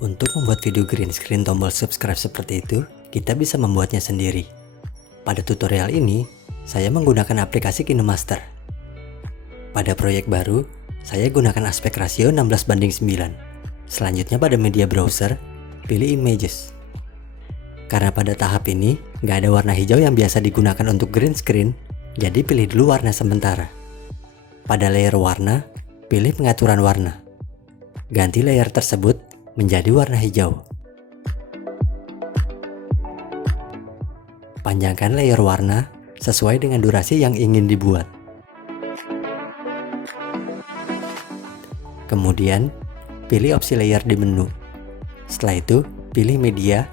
Untuk membuat video green screen tombol subscribe seperti itu, kita bisa membuatnya sendiri. Pada tutorial ini, saya menggunakan aplikasi KineMaster. Pada proyek baru, saya gunakan aspek rasio 16:9. Selanjutnya pada media browser, pilih images. Karena pada tahap ini, nggak ada warna hijau yang biasa digunakan untuk green screen, jadi pilih dulu warna sementara. Pada layer warna, pilih pengaturan warna. Ganti layer tersebut menjadi warna hijau. Panjangkan layer warna sesuai dengan durasi yang ingin dibuat. Kemudian, pilih opsi layer di menu. Setelah itu, pilih media,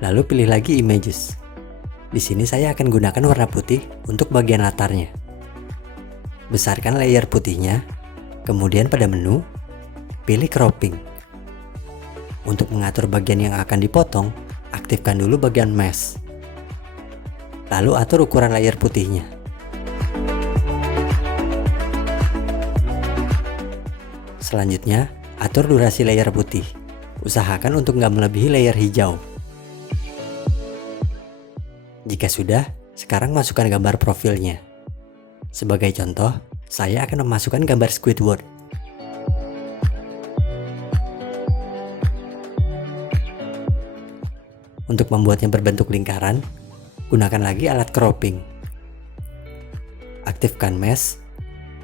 lalu pilih lagi images. Di sini saya akan gunakan warna putih untuk bagian latarnya. Besarkan layer putihnya, kemudian pada menu, pilih cropping. Untuk mengatur bagian yang akan dipotong, aktifkan dulu bagian mesh. Lalu atur ukuran layer putihnya. Selanjutnya, atur durasi layer putih. Usahakan untuk nggak melebihi layer hijau. Jika sudah, sekarang masukkan gambar profilnya. Sebagai contoh, saya akan memasukkan gambar Squidward. Untuk membuatnya berbentuk lingkaran, gunakan lagi alat cropping. Aktifkan mesh,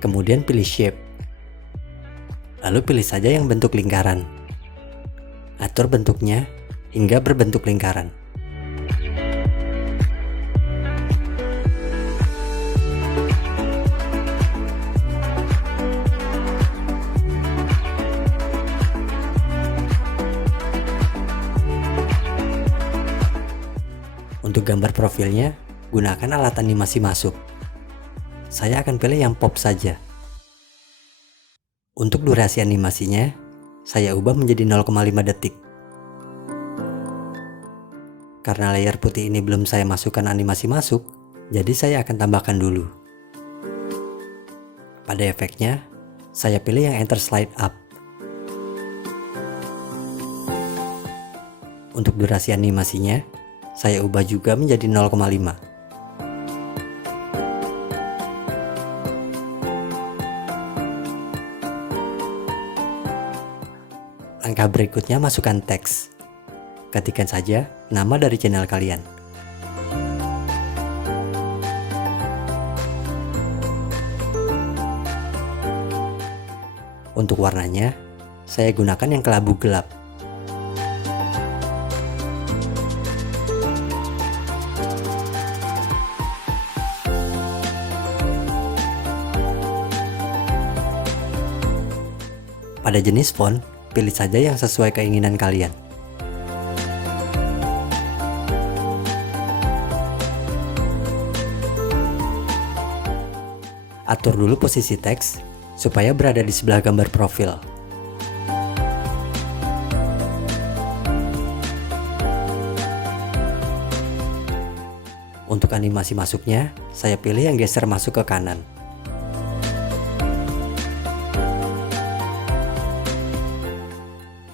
kemudian pilih shape. Lalu pilih saja yang bentuk lingkaran. Atur bentuknya hingga berbentuk lingkaran. Untuk gambar profilnya, gunakan alat animasi masuk. Saya akan pilih yang pop saja. Untuk durasi animasinya, saya ubah menjadi 0,5 detik. Karena layer putih ini belum saya masukkan animasi masuk, jadi saya akan tambahkan dulu. Pada efeknya, saya pilih yang enter slide up. Untuk durasi animasinya, saya ubah juga menjadi 0,5. Langkah berikutnya masukkan teks. Ketikkan saja nama dari channel kalian. Untuk warnanya, saya gunakan yang kelabu gelap. Pada jenis font, pilih saja yang sesuai keinginan kalian. Atur dulu posisi teks supaya berada di sebelah gambar profil. Untuk animasi masuknya, saya pilih yang geser masuk ke kanan.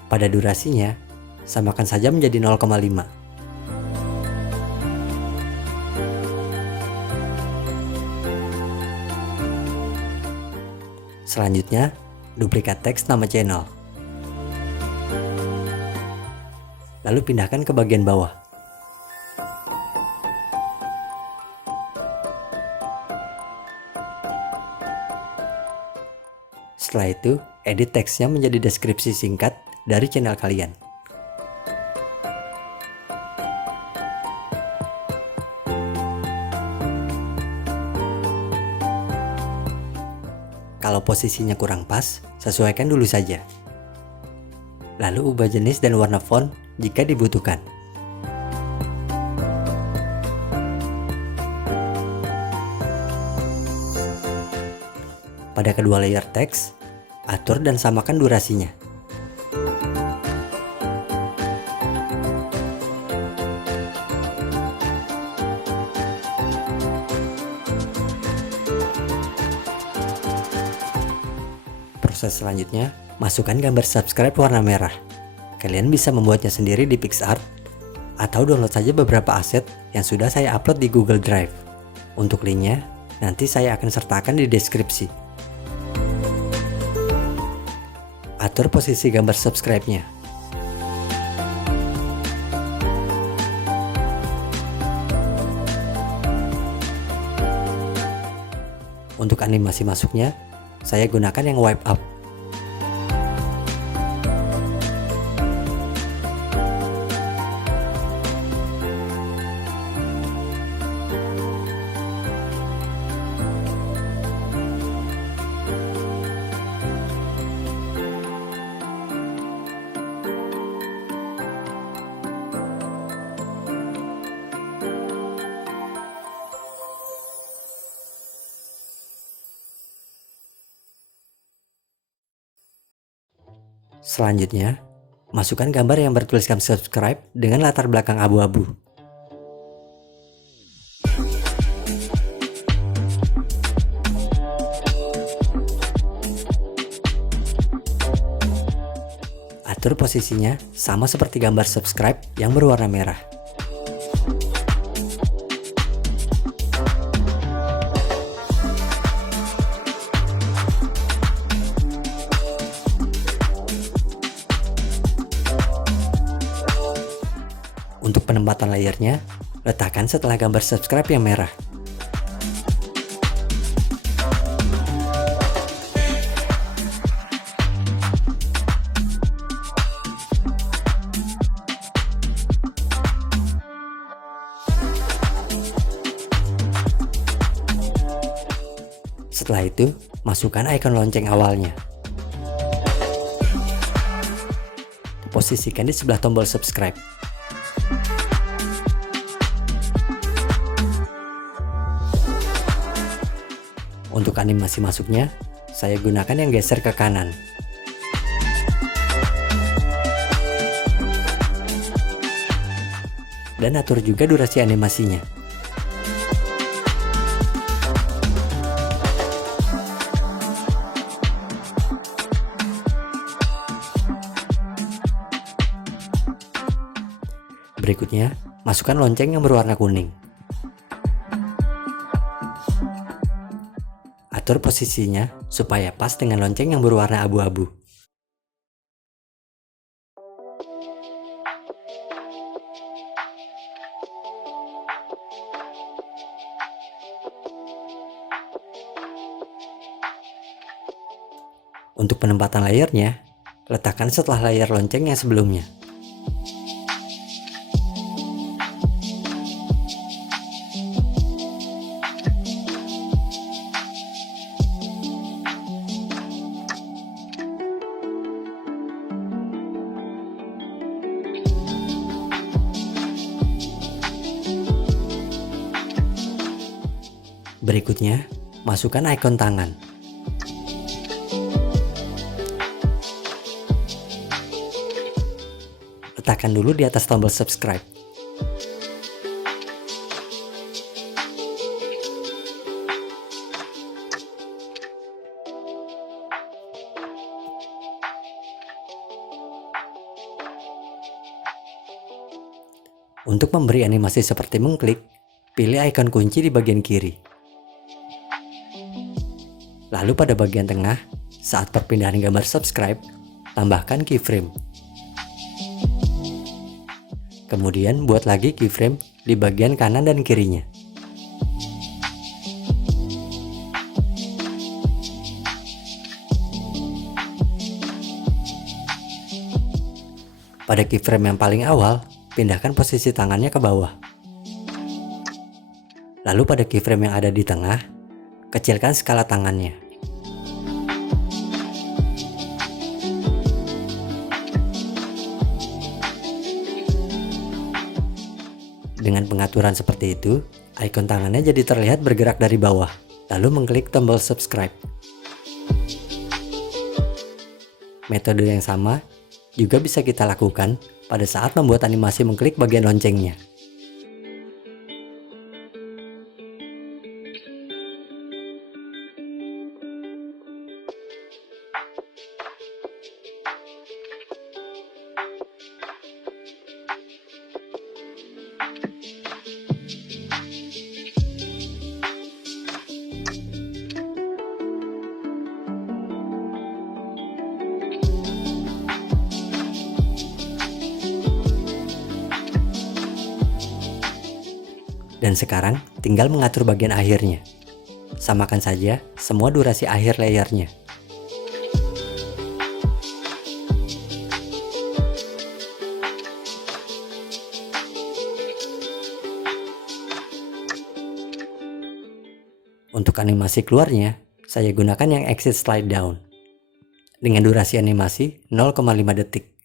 Pada durasinya, samakan saja menjadi 0,5. Selanjutnya, duplikat teks nama channel. Lalu pindahkan ke bagian bawah. Setelah itu, edit teksnya menjadi deskripsi singkat dari channel kalian. Kalau posisinya kurang pas, sesuaikan dulu saja. Lalu ubah jenis dan warna font jika dibutuhkan. Pada kedua layer teks, atur dan samakan durasinya. Proses selanjutnya, masukkan gambar subscribe warna merah. Kalian bisa membuatnya sendiri di PicsArt atau download saja beberapa aset yang sudah saya upload di Google Drive. Untuk linknya, nanti saya akan sertakan di deskripsi. Atur posisi gambar subscribe-nya. Untuk animasi masuknya, saya gunakan yang wipe up. Selanjutnya, masukkan gambar yang bertuliskan subscribe dengan latar belakang abu-abu. Atur posisinya sama seperti gambar subscribe yang berwarna merah. Untuk penempatan layarnya, letakkan setelah gambar subscribe yang merah. Setelah itu, masukkan ikon lonceng awalnya. Posisikan di sebelah tombol subscribe. Untuk animasi masuknya, saya gunakan yang geser ke kanan. Dan atur juga durasi animasinya. Berikutnya, masukkan lonceng yang berwarna kuning. Atur posisinya supaya pas dengan lonceng yang berwarna abu-abu. Untuk penempatan layarnya, letakkan setelah layar lonceng yang sebelumnya. Berikutnya, masukkan ikon tangan. Letakkan dulu di atas tombol subscribe. Untuk memberi animasi seperti mengklik, pilih ikon kunci di bagian kiri. Lalu pada bagian tengah, saat perpindahan gambar subscribe, tambahkan keyframe. Kemudian buat lagi keyframe di bagian kanan dan kirinya. Pada keyframe yang paling awal, pindahkan posisi tangannya ke bawah. Lalu pada keyframe yang ada di tengah, kecilkan skala tangannya. Dengan pengaturan seperti itu, ikon tangannya jadi terlihat bergerak dari bawah, lalu mengklik tombol subscribe. Metode yang sama juga bisa kita lakukan pada saat membuat animasi mengklik bagian loncengnya. Dan sekarang tinggal mengatur bagian akhirnya. Samakan saja semua durasi akhir layernya. Untuk animasi keluarnya, saya gunakan yang exit slide down dengan durasi animasi 0,5 detik.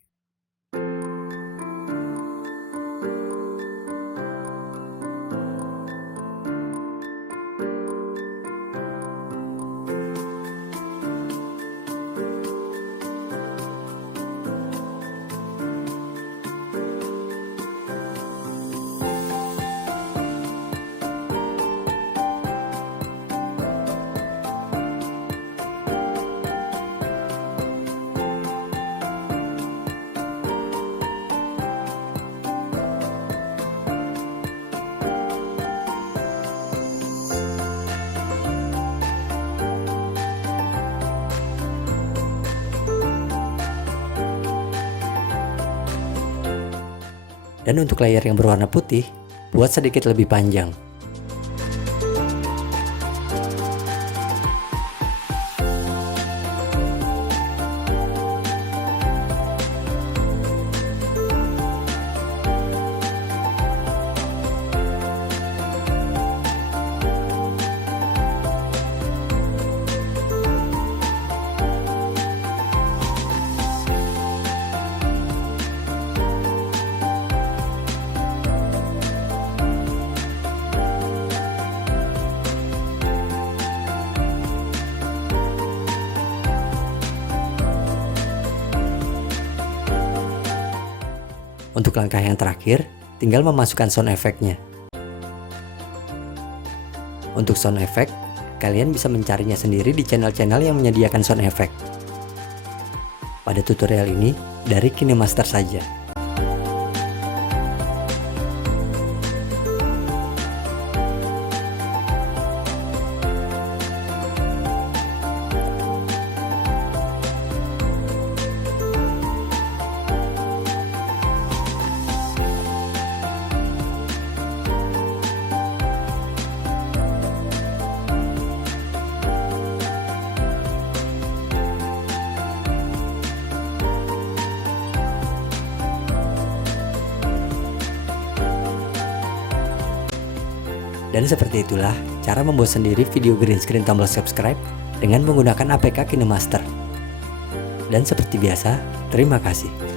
Dan untuk layer yang berwarna putih, buat sedikit lebih panjang. Untuk langkah yang terakhir, tinggal memasukkan sound effect-nya. Untuk sound effect, kalian bisa mencarinya sendiri di channel-channel yang menyediakan sound effect. Pada tutorial ini, dari KineMaster saja. Dan seperti itulah cara membuat sendiri video green screen tombol subscribe dengan menggunakan APK KineMaster. Dan seperti biasa, terima kasih.